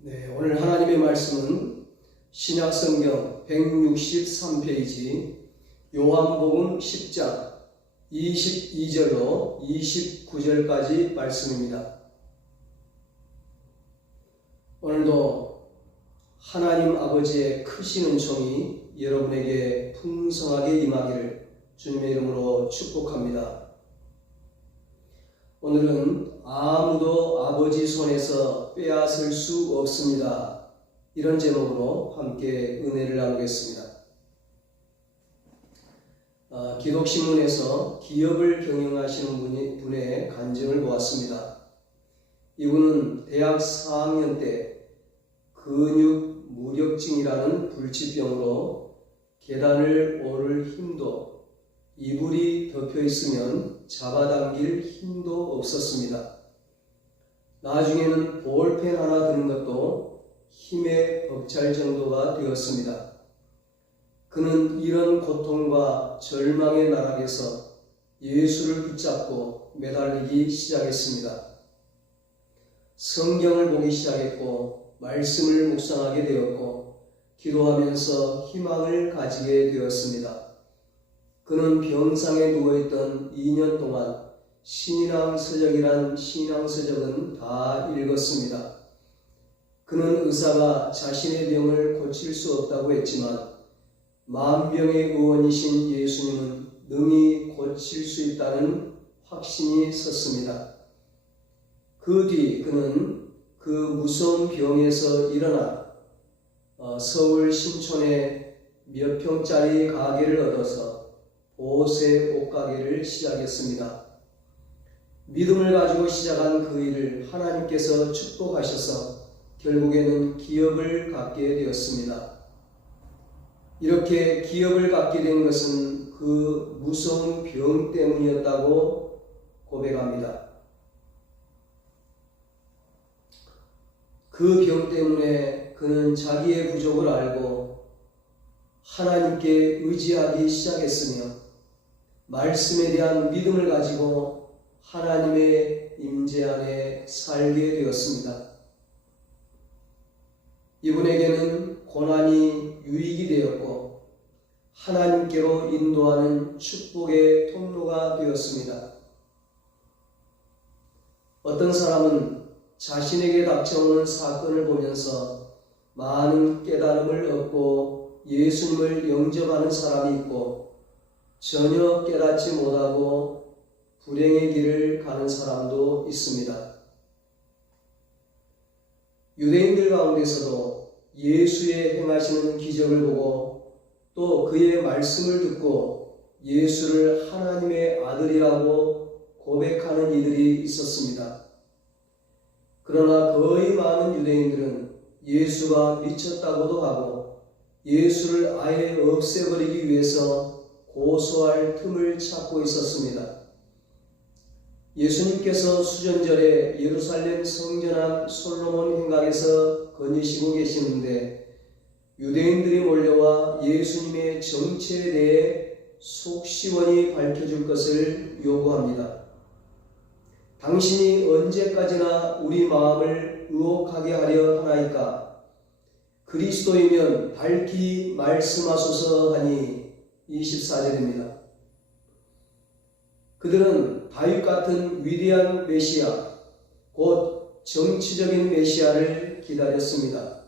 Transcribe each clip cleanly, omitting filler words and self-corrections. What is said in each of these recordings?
네, 오늘 하나님의 말씀은 신약성경 163페이지 요한복음 10장 22절로 29절까지 말씀입니다. 오늘도 하나님 아버지의 크신 은총이 여러분에게 풍성하게 임하기를 주님의 이름으로 축복합니다. 오늘은 아무도 아버지 손에서 빼앗을 수 없습니다. 이런 제목으로 함께 은혜를 나누겠습니다. 기독신문에서 기업을 경영하시는 분의 간증을 보았습니다. 이분은 대학 4학년 때 근육 무력증이라는 불치병으로 계단을 오를 힘도 이불이 덮여 있으면 잡아당길 힘도 없었습니다. 나중에는 볼펜 하나 드는 것도 힘에 벅찰 정도가 되었습니다. 그는 이런 고통과 절망의 나락에서 예수를 붙잡고 매달리기 시작했습니다. 성경을 보기 시작했고 말씀을 묵상하게 되었고 기도하면서 희망을 가지게 되었습니다. 그는 병상에 누워있던 2년 동안 신앙서적이란 신앙서적은 다 읽었습니다. 그는 의사가 자신의 병을 고칠 수 없다고 했지만 만병의 의원이신 예수님은 능히 고칠 수 있다는 확신이 섰습니다. 그 뒤 그는 그 무서운 병에서 일어나 서울 신촌에 몇 평짜리 가게를 얻어서 보세 옷가게를 시작했습니다. 믿음을 가지고 시작한 그 일을 하나님께서 축복하셔서 결국에는 기업을 갖게 되었습니다. 이렇게 기업을 갖게 된 것은 그 무서운 병 때문이었다고 고백합니다. 그 병 때문에 그는 자기의 부족을 알고 하나님께 의지하기 시작했으며 말씀에 대한 믿음을 가지고 하나님의 임재 안에 살게 되었습니다. 이분에게는 고난이 유익이 되었고 하나님께로 인도하는 축복의 통로가 되었습니다. 어떤 사람은 자신에게 닥쳐오는 사건을 보면서 많은 깨달음을 얻고 예수님을 영접하는 사람이 있고 전혀 깨닫지 못하고 불행의 길을 가는 사람도 있습니다. 유대인들 가운데서도 예수의 행하시는 기적을 보고 또 그의 말씀을 듣고 예수를 하나님의 아들이라고 고백하는 이들이 있었습니다. 그러나 거의 많은 유대인들은 예수가 미쳤다고도 하고 예수를 아예 없애버리기 위해서 고소할 틈을 찾고 있었습니다. 예수님께서 수전절에 예루살렘 성전 앞 솔로몬 행각에서 거니시고 계시는데 유대인들이 몰려와 예수님의 정체에 대해 속시원히 밝혀줄 것을 요구합니다. 당신이 언제까지나 우리 마음을 의혹하게 하려 하나이까? 그리스도이면 밝히 말씀하소서 하니 24절입니다. 그들은 다윗 같은 위대한 메시아, 곧 정치적인 메시아를 기다렸습니다.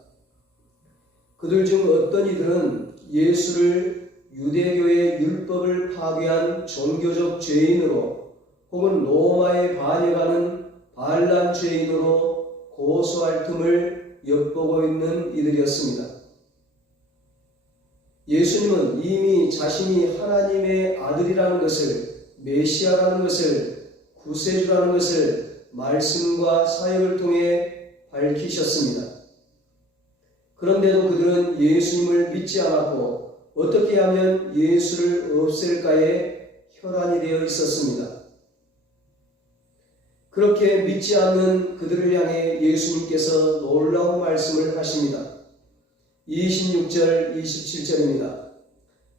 그들 중 어떤 이들은 예수를 유대교의 율법을 파괴한 종교적 죄인으로 혹은 로마에 반역하는 반란 죄인으로 고소할 틈을 엿보고 있는 이들이었습니다. 예수님은 이미 자신이 하나님의 아들이라는 것을, 메시아라는 것을, 구세주라는 것을 말씀과 사역을 통해 밝히셨습니다. 그런데도 그들은 예수님을 믿지 않았고 어떻게 하면 예수를 없앨까에 혈안이 되어 있었습니다. 그렇게 믿지 않는 그들을 향해 예수님께서 놀라운 말씀을 하십니다. 26절, 27절입니다.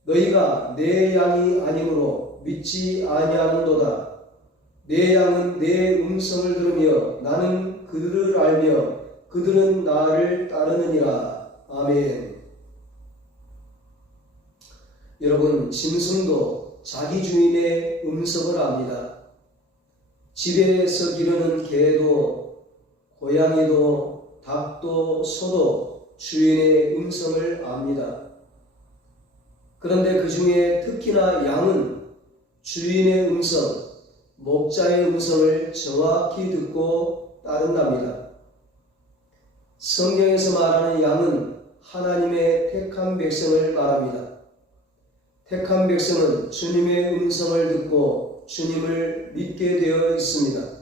너희가 내 양이 아니므로 믿지 아니하는도다. 내 양은 내 음성을 들으며 나는 그들을 알며 그들은 나를 따르느니라. 아멘. 여러분, 짐승도 자기 주인의 음성을 압니다. 집에서 기르는 개도, 고양이도, 닭도, 소도 주인의 음성을 압니다. 그런데 그 중에 특히나 양은 주인의 음성, 목자의 음성을 정확히 듣고 따른답니다. 성경에서 말하는 양은 하나님의 택한 백성을 말합니다. 택한 백성은 주님의 음성을 듣고 주님을 믿게 되어 있습니다.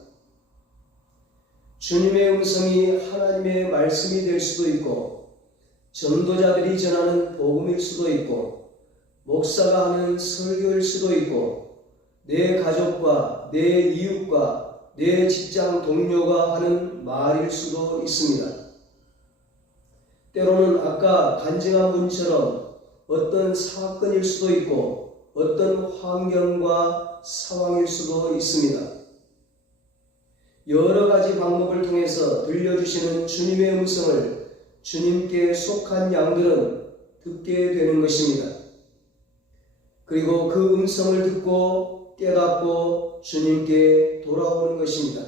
주님의 음성이 하나님의 말씀이 될 수도 있고, 전도자들이 전하는 복음일 수도 있고, 목사가 하는 설교일 수도 있고, 내 가족과 내 이웃과 내 직장 동료가 하는 말일 수도 있습니다. 때로는 아까 간증한 분처럼 어떤 사건일 수도 있고 어떤 환경과 상황일 수도 있습니다. 여러 가지 방법을 통해서 들려주시는 주님의 음성을 주님께 속한 양들은 듣게 되는 것입니다. 그리고 그 음성을 듣고 깨닫고 주님께 돌아오는 것입니다.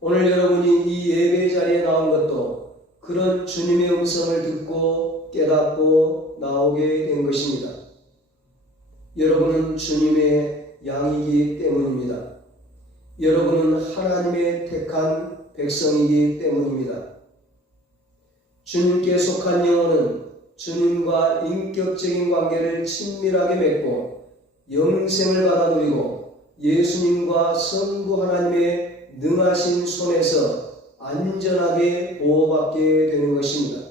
오늘 여러분이 이 예배 자리에 나온 것도 그런 주님의 음성을 듣고 깨닫고 나오게 된 것입니다. 여러분은 주님의 양이기 때문입니다. 여러분은 하나님의 택한 백성이기 때문입니다. 주님께 속한 영혼은 주님과 인격적인 관계를 친밀하게 맺고 영생을 받아 누리고 예수님과 성부 하나님의 능하신 손에서 안전하게 보호받게 되는 것입니다.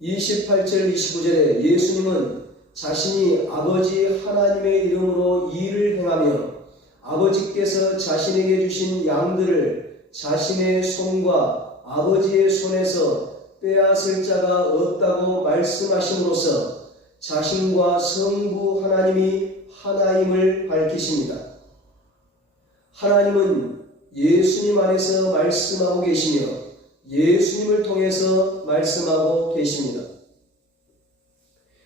28절 29절에 예수님은 자신이 아버지 하나님의 이름으로 일을 행하며 아버지께서 자신에게 주신 양들을 자신의 손과 아버지의 손에서 빼앗을 자가 없다고 말씀하심으로써 자신과 성부 하나님이 하나임을 밝히십니다. 하나님은 예수님 안에서 말씀하고 계시며 예수님을 통해서 말씀하고 계십니다.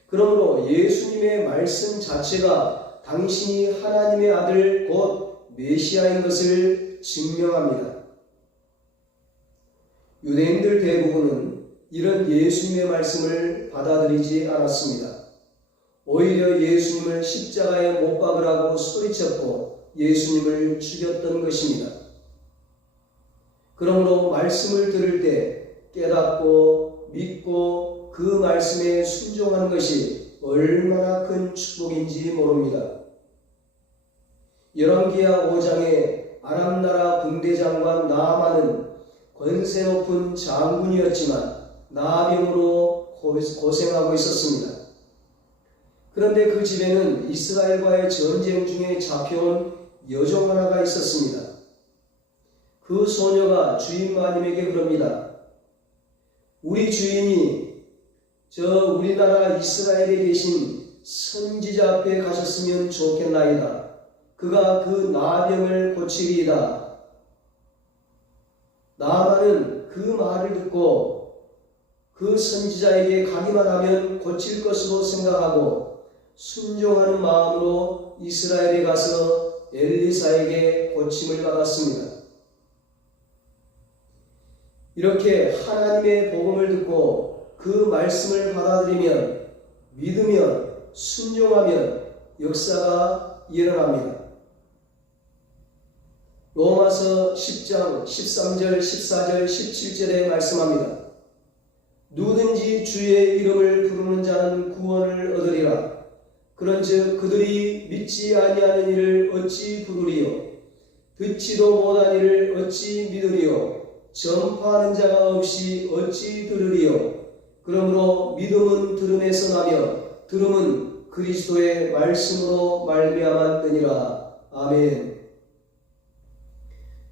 그러므로 예수님의 말씀 자체가 당신이 하나님의 아들 곧 메시아인 것을 증명합니다. 유대인들 대부분은 이런 예수님의 말씀을 받아들이지 않았습니다. 오히려 예수님을 십자가에 못 박으라고 소리쳤고 예수님을 죽였던 것입니다. 그러므로 말씀을 들을 때 깨닫고 믿고 그 말씀에 순종하는 것이 얼마나 큰 축복인지 모릅니다. 열왕기하 5장에 아람나라 군대장관 나아만은 권세 높은 장군이었지만 나병으로 고생하고 있었습니다. 그런데 그 집에는 이스라엘과의 전쟁 중에 잡혀온 여종 하나가 있었습니다. 그 소녀가 주인 마님에게 그럽니다. 우리 주인이 우리나라 이스라엘에 계신 선지자 앞에 가셨으면 좋겠나이다. 그가 그 나병을 고치리이다. 나아만은 그 말을 듣고 그 선지자에게 가기만 하면 고칠 것으로 생각하고 순종하는 마음으로 이스라엘에 가서 엘리사에게 고침을 받았습니다. 이렇게 하나님의 복음을 듣고 그 말씀을 받아들이면 믿으면 순종하면 역사가 일어납니다. 로마서 10장 13절 14절 17절에 말씀합니다. 누구든지 주의 이름을 부르는 자는 구원을 얻으리라. 그런즉 그들이 믿지 아니하는 이를 어찌 부르리요? 듣지도 못한 이를 어찌 믿으리요? 전파하는 자가 없이 어찌 들으리요? 그러므로 믿음은 들음에서 나며 들음은 그리스도의 말씀으로 말미암았느니라. 아멘.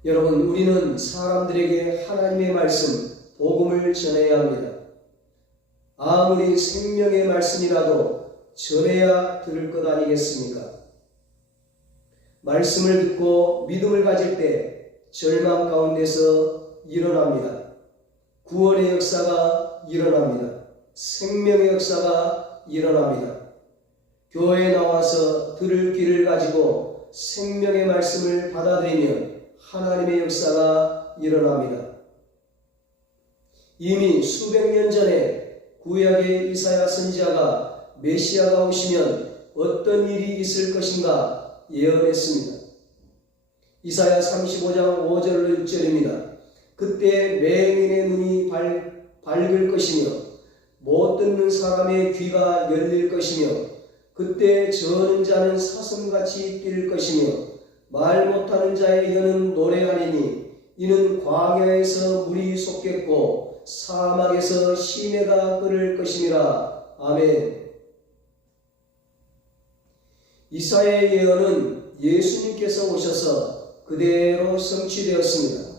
여러분, 우리는 사람들에게 하나님의 말씀, 복음을 전해야 합니다. 아무리 생명의 말씀이라도 전해야 들을 것 아니겠습니까? 말씀을 듣고 믿음을 가질 때 절망 가운데서 일어납니다. 구원의 역사가 일어납니다. 생명의 역사가 일어납니다. 교회에 나와서 들을 귀를 가지고 생명의 말씀을 받아들이면 하나님의 역사가 일어납니다. 이미 수백 년 전에 구약의 이사야 선지자가 메시아가 오시면 어떤 일이 있을 것인가 예언했습니다. 이사야 35장 5절로 6절입니다. 그때 맹인의 눈이 밝을 것이며 못 듣는 사람의 귀가 열릴 것이며 그때 저는 자는 사슴같이 뛸 것이며 말 못하는 자의 혀는 노래하리니 이는 광야에서 물이 솟겠고 사막에서 시내가 흐를 것임이라. 아멘. 이사야의 예언은 예수님께서 오셔서 그대로 성취되었습니다.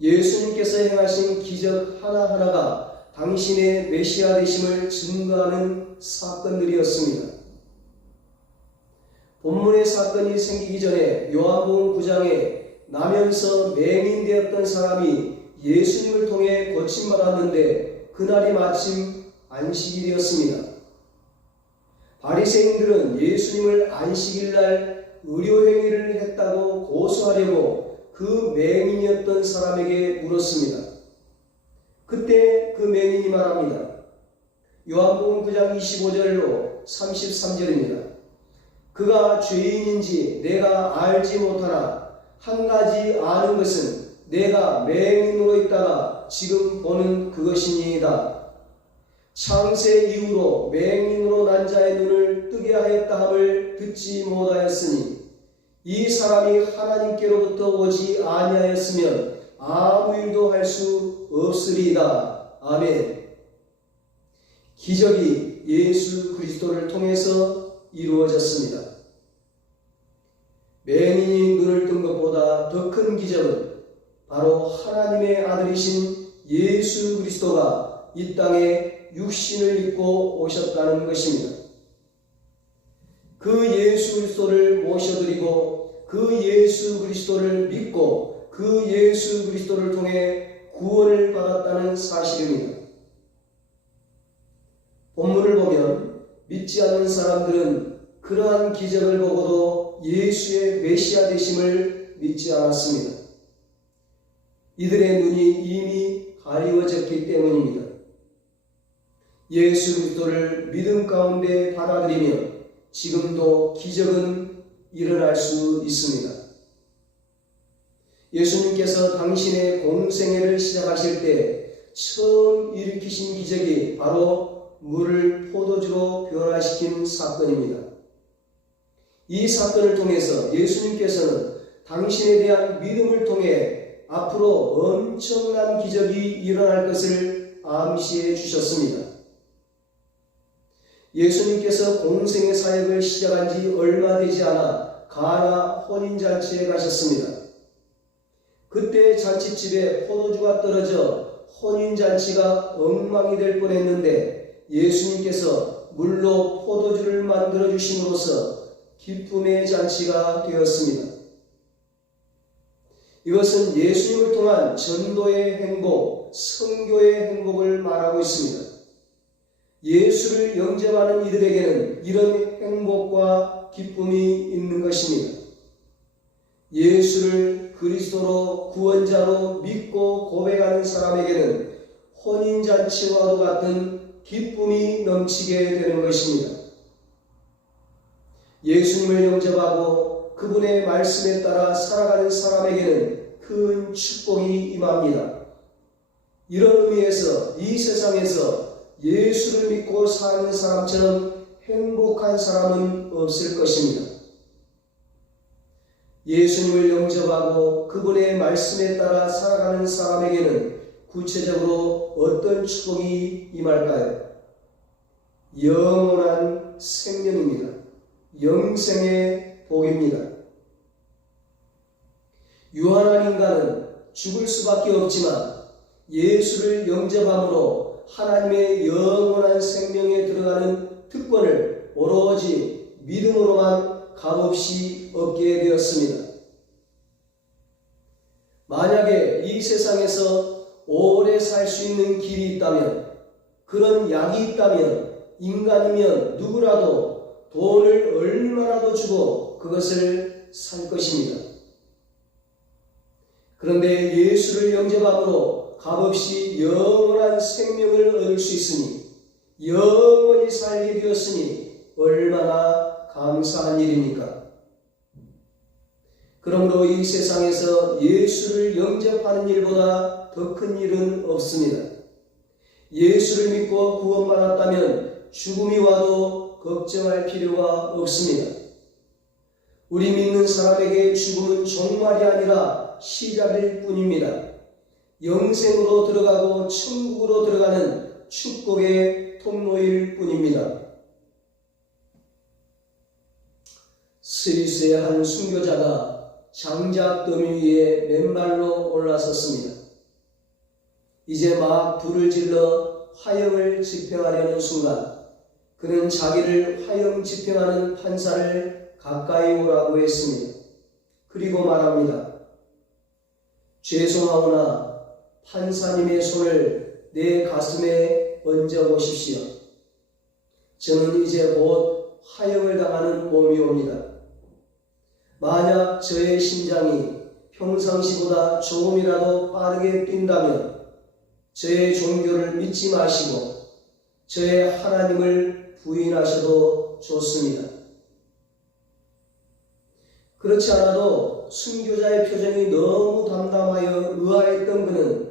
예수님께서 행하신 기적 하나하나가 당신의 메시아 되심을 증거하는 사건들이었습니다. 본문의 사건이 생기기 전에 요한복음 9장에 나면서 맹인되었던 사람이 예수님을 통해 고침받았는데 그날이 마침 안식일이었습니다. 바리새인들은 예수님을 안식일날 의료행위를 했다고 고소하려고 그 맹인이었던 사람에게 물었습니다. 그때 그 맹인이 말합니다. 요한복음 9장 25절로 33절입니다. 그가 죄인인지 내가 알지 못하나 한 가지 아는 것은 내가 맹인으로 있다가 지금 보는 그것이니이다. 창세 이후로 맹인으로 난 자의 눈을 뜨게 하였다 함을 듣지 못하였으니 이 사람이 하나님께로부터 오지 아니하였으면 아무 일도 할 수 없으리이다. 아멘. 기적이 예수 그리스도를 통해서 이루어졌습니다. 맹인이 눈을 뜬 것보다 더 큰 기적은 바로 하나님의 아들이신 예수 그리스도가 이 땅에 육신을 입고 오셨다는 것입니다. 그 예수 그리스도를 모셔드리고 그 예수 그리스도를 믿고 그 예수 그리스도를 통해 구원을 받았다는 사실입니다. 본문을 보면 믿지 않는 사람들은 그러한 기적을 보고도 예수의 메시아 되심을 믿지 않았습니다. 이들의 눈이 이미 가리워졌기 때문입니다. 예수 그리스도를 믿음 가운데 받아들이며 지금도 기적은 일어날 수 있습니다. 예수님께서 당신의 공생애를 시작하실 때 처음 일으키신 기적이 바로 물을 포도주로 변화시킨 사건입니다. 이 사건을 통해서 예수님께서는 당신에 대한 믿음을 통해 앞으로 엄청난 기적이 일어날 것을 암시해 주셨습니다. 예수님께서 공생의 사역을 시작한 지 얼마 되지 않아 가나 혼인잔치에 가셨습니다. 그때 잔치집에 포도주가 떨어져 혼인잔치가 엉망이 될 뻔했는데 예수님께서 물로 포도주를 만들어 주심으로써 기쁨의 잔치가 되었습니다. 이것은 예수님을 통한 전도의 행복, 선교의 행복을 말하고 있습니다. 예수를 영접하는 이들에게는 이런 행복과 기쁨이 있는 것입니다. 예수를 그리스도로 구원자로 믿고 고백하는 사람에게는 혼인잔치와도 같은 기쁨이 넘치게 되는 것입니다. 예수님을 영접하고 그분의 말씀에 따라 살아가는 사람에게는 큰 축복이 임합니다. 이런 의미에서 이 세상에서 예수를 믿고 사는 사람처럼 행복한 사람은 없을 것입니다. 예수님을 영접하고 그분의 말씀에 따라 살아가는 사람에게는 구체적으로 어떤 축복이 임할까요? 영원한 생명입니다. 영생의 복입니다. 유한한 인간은 죽을 수밖에 없지만 예수를 영접함으로 하나님의 영원한 생명에 들어가는 특권을 오로지 믿음으로만 값없이 얻게 되었습니다. 만약에 이 세상에서 오래 살 수 있는 길이 있다면, 그런 약이 있다면, 인간이면 누구라도 돈을 얼마라도 주고 그것을 살 것입니다. 그런데 예수를 영접함으로 값없이 영원한 생명을 얻을 수 있으니, 영원히 살게 되었으니 얼마나 감사한 일입니까? 그러므로 이 세상에서 예수를 영접하는 일보다 더 큰 일은 없습니다. 예수를 믿고 구원받았다면 죽음이 와도 걱정할 필요가 없습니다. 우리 믿는 사람에게 죽음은 종말이 아니라 시작일 뿐입니다. 영생으로 들어가고 천국으로 들어가는 축복의 통로일 뿐입니다. 스위스의 한 순교자가 장작 더미 위에 맨발로 올라섰습니다. 이제 막 불을 질러 화형을 집행하려는 순간, 그는 자기를 화형 집행하는 판사를 가까이 오라고 했습니다. 그리고 말합니다. 죄송하오나 판사님의 손을 내 가슴에 얹어 보십시오. 저는 이제 곧 화형을 당하는 몸이옵니다. 만약 저의 심장이 평상시보다 조금이라도 빠르게 뛴다면 저의 종교를 믿지 마시고 저의 하나님을 부인하셔도 좋습니다. 그렇지 않아도 순교자의 표정이 너무 담담하여 의아했던 그는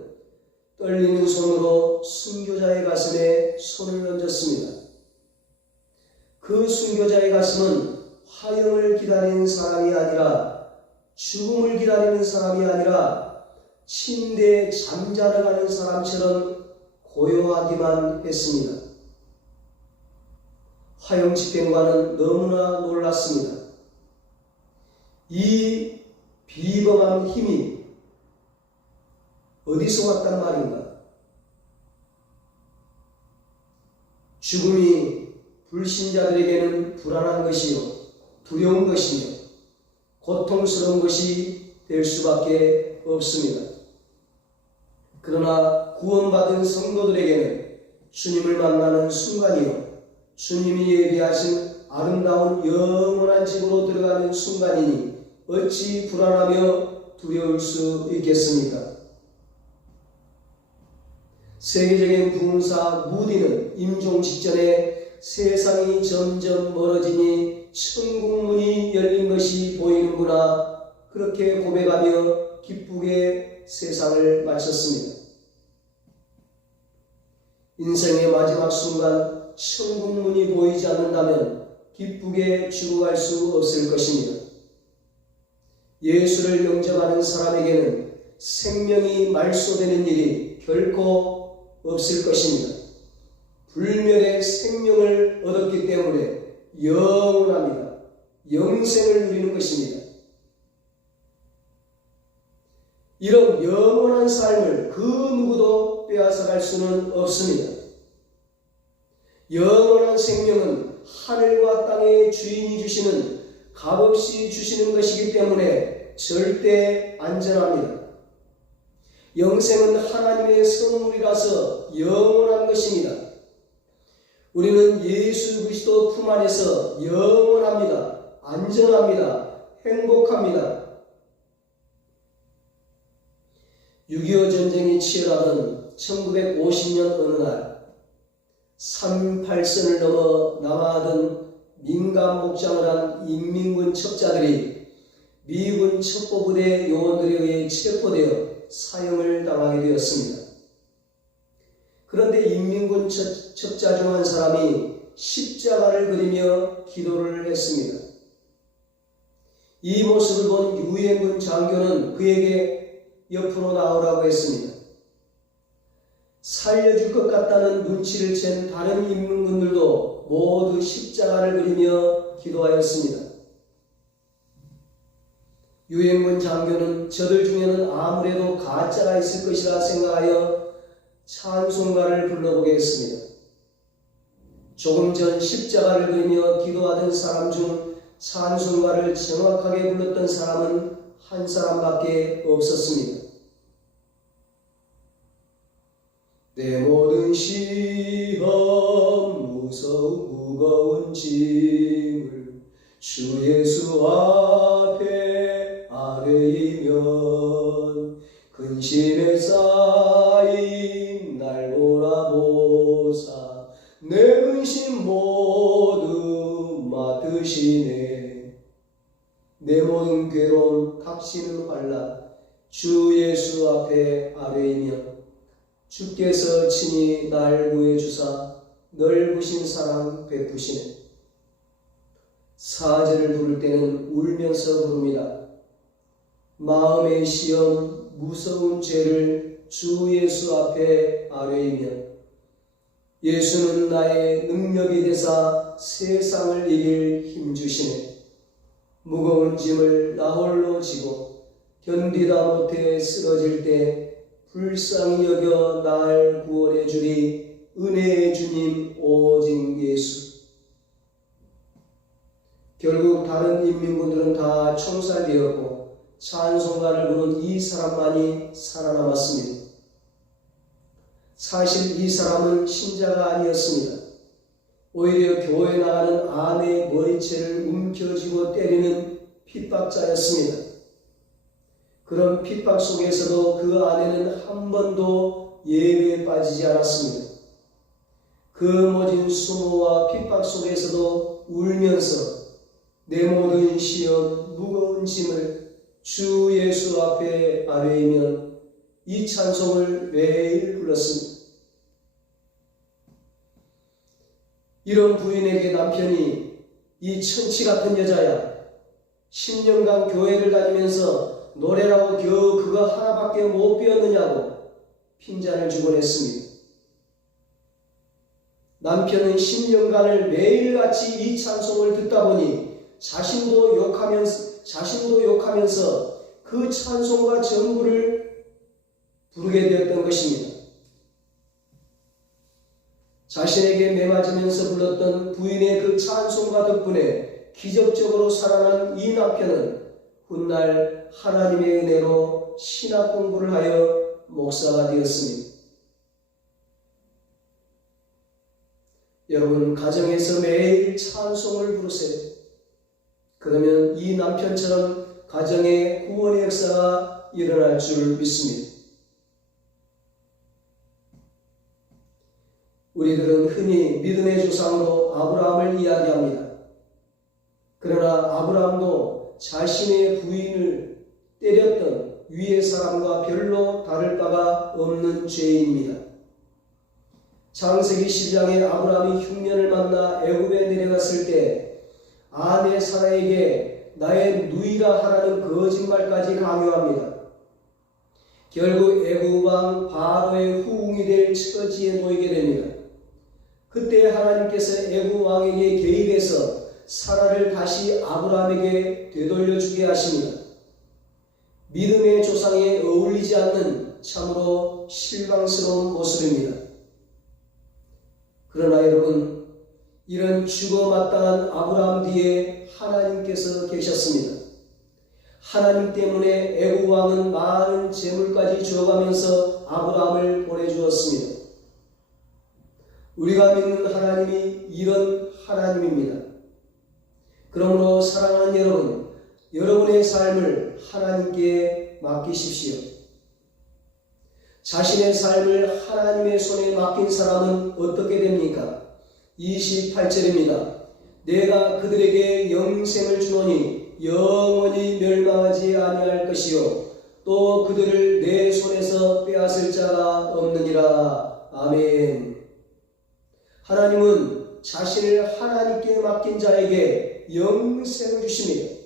떨리는 손으로 순교자의 가슴에 손을 얹었습니다. 그 순교자의 가슴은 화형을 기다리는 사람이 아니라, 죽음을 기다리는 사람이 아니라 침대에 잠자러 가는 사람처럼 고요하기만 했습니다. 화형 집행관은 너무나 놀랐습니다. 이 비범한 힘이 어디서 왔단 말인가? 죽음이 불신자들에게는 불안한 것이요, 두려운 것이며 고통스러운 것이 될 수밖에 없습니다. 그러나 구원받은 성도들에게는 주님을 만나는 순간이요, 주님이 예비하신 아름다운 영원한 집으로 들어가는 순간이니 어찌 불안하며 두려울 수 있겠습니까? 세계적인 부흥사 무디는 임종 직전에 세상이 점점 멀어지니 천국 문이 열린 것이 보이는구나, 그렇게 고백하며 기쁘게 세상을 마쳤습니다. 인생의 마지막 순간 천국 문이 보이지 않는다면 기쁘게 죽어갈 수 없을 것입니다. 예수를 영접하는 사람에게는 생명이 말소되는 일이 결코 없을 것입니다. 불멸의 생명을 얻었기 때문에 영원합니다. 영생을 누리는 것입니다. 이런 영원한 삶을 그 누구도 빼앗아갈 수는 없습니다. 영원한 생명은 하늘과 땅의 주인이 주시는, 값없이 주시는 것이기 때문에 절대 안전합니다. 영생은 하나님의 선물이라서 영원한 것입니다. 우리는 예수 그리스도 품 안에서 영원합니다. 안전합니다. 행복합니다. 6.25 전쟁이 치열하던 1950년 어느 날, 38선을 넘어 남하하던 민간 목장을 한 인민군 첩자들이 미군 첩보부대 요원들에 의해 체포되어 사형을 당하게 되었습니다. 그런데 인민군 첩자 중 한 사람이 십자가를 그리며 기도를 했습니다. 이 모습을 본 유엔군 장교는 그에게 옆으로 나오라고 했습니다. 살려줄 것 같다는 눈치를 챈 다른 인민군들도 모두 십자가를 그리며 기도하였습니다. 유엔군 장교는 저들 중에는 아무래도 가짜가 있을 것이라 생각하여 찬송가를 불러보게 했습니다. 조금 전 십자가를 그리며 기도하던 사람 중 찬송가를 정확하게 불렀던 사람은 한 사람밖에 없었습니다. 내 모든 시험 무거운 짐을 주 예수 앞에 아뢰이면 근심에 쌓인 날 돌아보사 내 근심 모두 맡으시네. 내 모든 괴로움 닥치는 환난 주 예수 앞에 아뢰이면 주께서 친히 날 구해주사 넓으신 사랑 베푸시네. 사제를 부를 때는 울면서 부릅니다. 마음의 시험 무서운 죄를 주 예수 앞에 아뢰이면 예수는 나의 능력이 되사 세상을 이길 힘 주시네. 무거운 짐을 나 홀로 지고 견디다 못해 쓰러질 때 불쌍히 여겨 날 구원해 주리 은혜의 주님 오직 예수. 결국 다른 인민군들은 다 총살되었고 찬송가를 부른 이 사람만이 살아남았습니다. 사실 이 사람은 신자가 아니었습니다. 오히려 교회 나가는 아내의 머리채를 움켜쥐고 때리는 핍박자였습니다. 그런 핍박 속에서도 그 아내는 한 번도 예배에 빠지지 않았습니다. 그 모진 수모와 핍박 속에서도 울면서 내 모든 시험 무거운 짐을 주 예수 앞에 아뢰이면 이 찬송을 매일 불렀습니다. 이런 부인에게 남편이 이 천치 같은 여자야 10년간 교회를 다니면서 노래라고 겨우 그거 하나밖에 못 배웠느냐고 핀잔을 주곤 했습니다. 남편은 10년간을 매일같이 이 찬송을 듣다 보니 자신도 욕하면서 그 찬송과 전부를 부르게 되었던 것입니다. 자신에게 매맞으면서 불렀던 부인의 그 찬송가 덕분에 기적적으로 살아난 이 남편은 훗날 하나님의 은혜로 신학 공부를 하여 목사가 되었습니다. 여러분, 가정에서 매일 찬송을 부르세요. 그러면 이 남편처럼 가정의 구원의 역사가 일어날 줄 믿습니다. 우리들은 흔히 믿음의 조상으로 아브라함을 이야기합니다. 그러나 아브라함도 자신의 부인을 때렸던 위의 사람과 별로 다를 바가 없는 죄인입니다. 창세기 12장에 아브라함이 흉년을 만나 애굽에 내려갔을 때 아내 사라에게 나의 누이라 하라는 거짓말까지 강요합니다. 결국 애굽 왕 바로의 후궁이 될 처지에 놓이게 됩니다. 그때 하나님께서 애굽 왕에게 개입해서 사라를 다시 아브라함에게 되돌려주게 하십니다. 믿음의 조상에 어울리지 않는 참으로 실망스러운 모습입니다. 그러나 여러분, 이런 죽어마땅한 아브라함 뒤에 하나님께서 계셨습니다. 하나님 때문에 애굽 왕은 많은 재물까지 주어가면서 아브라함을 보내주었습니다. 우리가 믿는 하나님이 이런 하나님입니다. 그러므로 사랑하는 여러분, 여러분의 삶을 하나님께 맡기십시오. 자신의 삶을 하나님의 손에 맡긴 사람은 어떻게 됩니까? 28절입니다. 내가 그들에게 영생을 주노니 영원히 멸망하지 아니할 것이요 또 그들을 내 손에서 빼앗을 자가 없느니라. 아멘. 하나님은 자신을 하나님께 맡긴 자에게 영생을 주십니다.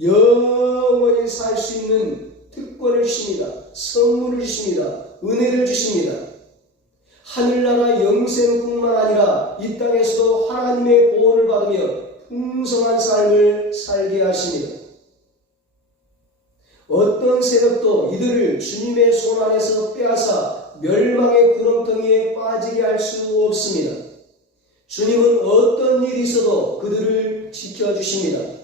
영원히 살 수 있는 특권을 주십니다. 선물을 주십니다. 은혜를 주십니다. 하늘나라 영생뿐만 아니라 이 땅에서도 하나님의 보호를 받으며 풍성한 삶을 살게 하십니다. 어떤 세력도 이들을 주님의 손 안에서 빼앗아 멸망의 구렁텅이에 빠지게 할 수 없습니다. 주님은 어떤 일이 있어도 그들을 지켜주십니다.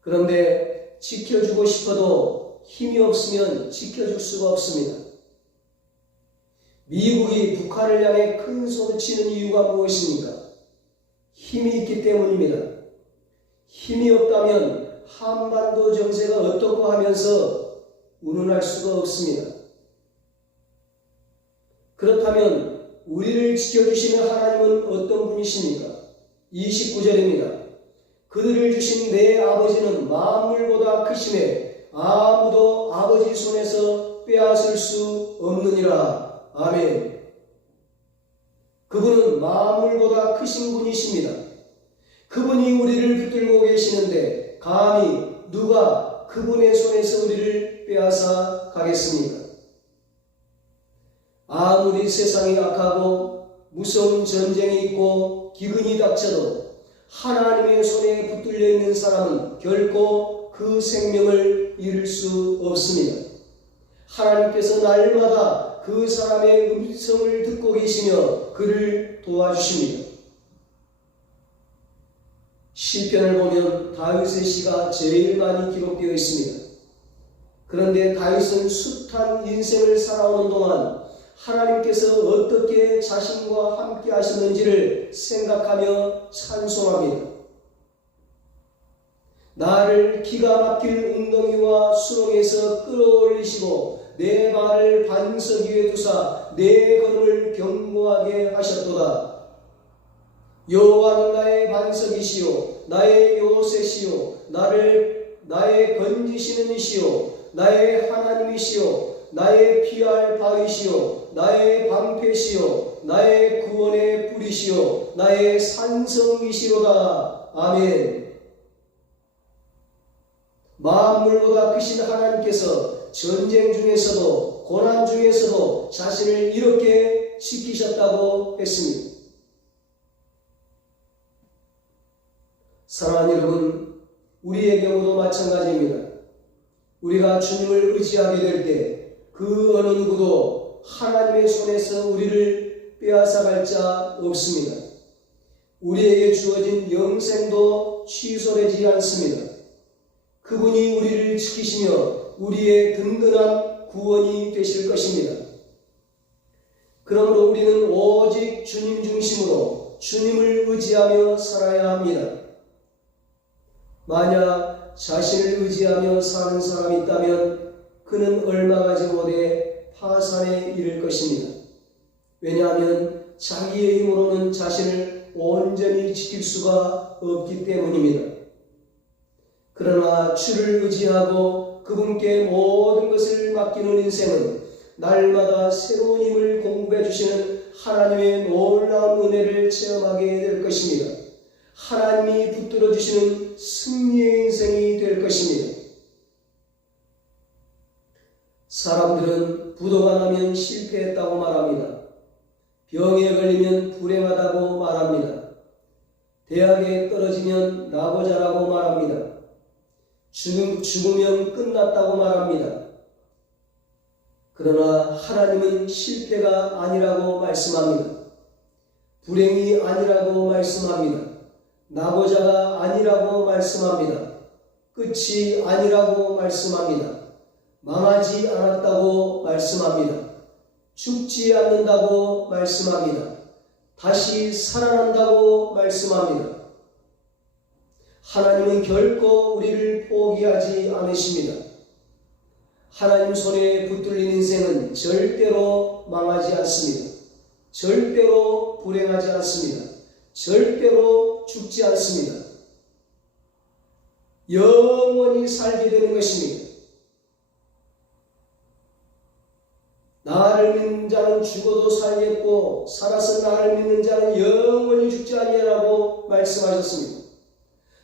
그런데 지켜주고 싶어도 힘이 없으면 지켜줄 수가 없습니다. 미국이 북한을 향해 큰 소리 치는 이유가 무엇입니까? 힘이 있기 때문입니다. 힘이 없다면 한반도 정세가 어떻고 하면서 운운할 수가 없습니다. 그렇다면 우리를 지켜주시는 하나님은 어떤 분이십니까? 29절입니다. 그들을 주신 내 아버지는 만물보다 크심에 아무도 아버지 손에서 빼앗을 수 없느니라. 아멘. 그분은 만물보다 크신 분이십니다. 그분이 우리를 붙들고 계시는데 감히 누가 그분의 손에서 우리를 빼앗아 가겠습니까? 아무리 세상이 악하고 무서운 전쟁이 있고 기근이 닥쳐도 하나님의 손에 붙들려 있는 사람은 결코 그 생명을 잃을 수 없습니다. 하나님께서 날마다 그 사람의 음성을 듣고 계시며 그를 도와주십니다. 시편을 보면 다윗의 시가 제일 많이 기록되어 있습니다. 그런데 다윗은 숱한 인생을 살아오는 동안 하나님께서 어떻게 자신과 함께 하셨는지를 생각하며 찬송합니다. 나를 기가 막힐 웅덩이와 수렁에서 끌어올리시고 내 발을 반석 위에 두사 내 걸음을 견고하게 하셨도다. 여호와는 나의 반석이시요 나의 요새시요 나의 건지시는 이시요 나의 하나님이시요 나의 피할 바위시요 나의 방패시요 나의 구원의 뿌리시요 나의 산성이시로다. 아멘. 만물보다 크신 하나님께서 전쟁 중에서도 고난 중에서도 자신을 이렇게 지키셨다고 했습니다. 사랑하는 여러분, 우리의 경우도 마찬가지입니다. 우리가 주님을 의지하게 될 때 그 어느 누구도 하나님의 손에서 우리를 빼앗아갈 자 없습니다. 우리에게 주어진 영생도 취소되지 않습니다. 그분이 우리를 지키시며 우리의 든든한 구원이 되실 것입니다. 그러므로 우리는 오직 주님 중심으로 주님을 의지하며 살아야 합니다. 만약 자신을 의지하며 사는 사람이 있다면 그는 얼마 가지 못해 파산에 이를 것입니다. 왜냐하면 자기의 힘으로는 자신을 온전히 지킬 수가 없기 때문입니다. 그러나 주를 의지하고 그분께 모든 것을 맡기는 인생은 날마다 새로운 힘을 공급해 주시는 하나님의 놀라운 은혜를 체험하게 될 것입니다. 하나님이 붙들어 주시는 승리의 인생이 될 것입니다. 사람들은 부도가 나면 실패했다고 말합니다. 병에 걸리면 불행하다고 말합니다. 대학에 떨어지면 낙오자라고 말합니다. 죽으면 끝났다고 말합니다. 그러나 하나님은 실패가 아니라고 말씀합니다. 불행이 아니라고 말씀합니다. 낙오자가 아니라고 말씀합니다. 끝이 아니라고 말씀합니다. 망하지 않았다고 말씀합니다. 죽지 않는다고 말씀합니다. 다시 살아난다고 말씀합니다. 하나님은 결코 우리를 포기하지 않으십니다. 하나님 손에 붙들린 인생은 절대로 망하지 않습니다. 절대로 불행하지 않습니다. 절대로 죽지 않습니다. 영원히 살게 되는 것입니다. 나를 믿는 자는 죽어도 살겠고 살아서 나를 믿는 자는 영원히 죽지 아니하라고 말씀하셨습니다.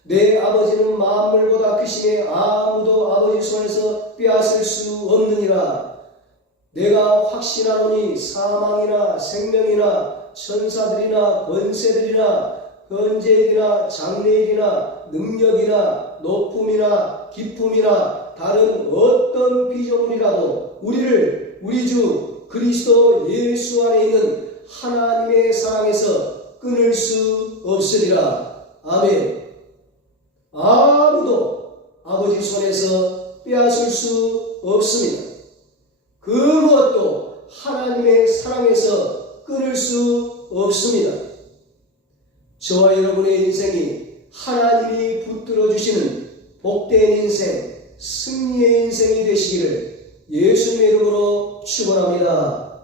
내 아버지는 만물보다 크시에 아무도 아버지 손에서 빼앗을 수 없느니라. 내가 확신하노니 사망이나 생명이나 천사들이나 권세들이나 현재일이나 장래일이나 능력이나 높음이나 기품이나 다른 어떤 피조물이라도 우리 주 그리스도 예수 안에 있는 하나님의 사랑에서 끊을 수 없으리라. 아멘. 아무도 아버지 손에서 빼앗을 수 없습니다. 그 무엇도 하나님의 사랑에서 끊을 수 없습니다. 저와 여러분의 인생이 하나님이 붙들어 주시는 복된 인생, 승리의 인생이 되시기를 예수님의 이름으로 축원합니다.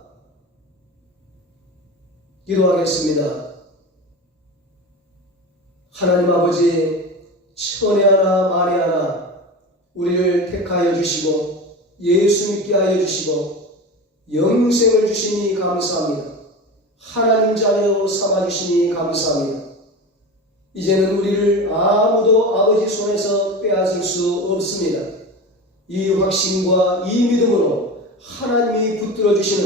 기도하겠습니다. 하나님 아버지, 천에 하나 만에 하나 우리를 택하여 주시고 예수 믿게 하여 주시고 영생을 주시니 감사합니다. 하나님 자녀로 삼아주시니 감사합니다. 이제는 우리를 아무도 아버지 손에서 빼앗을 수 없습니다. 이 확신과 이 믿음으로 하나님이 붙들어 주시는